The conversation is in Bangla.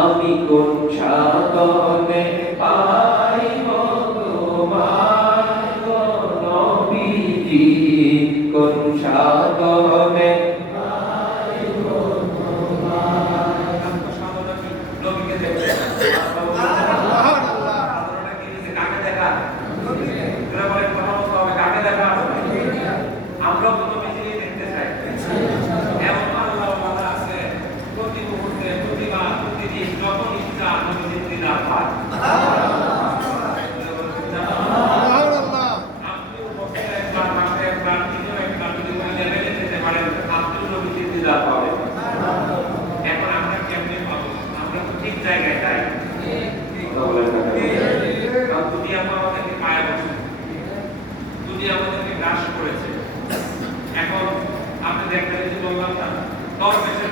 আমি কোন সাধনে পাইব তোমার গো নবীজি, কোন সাধনে পাইব তোমার। নবীকে দেখতে কাকে দেখা? কাকে দেখা? আমরা তো নবীজি দেখতে চাই। এমন আল্লাহ ওয়ালা আছে প্রতি মুহূর্তে প্রতিবার প্রতিদিন যখন ইচ্ছা নবীজির দিদার পায়। আপনিও বছরে একবার মাসে একবার দিনেও একবার যদি ওই লেভেলে যেতে পারেন আপনিও নবীজির দিদার পাবেন। এখন আমরা কেমনে পাবো? আমরা তো ঠিক জায়গায় যাই। কারণ দুনিয়া তো আমাদেরকে মায়া বসে, দুনিয়া আমাদেরকে গ্রাস করেছে। এখন আপনি দেখবেন যে বললাম না 10 বছর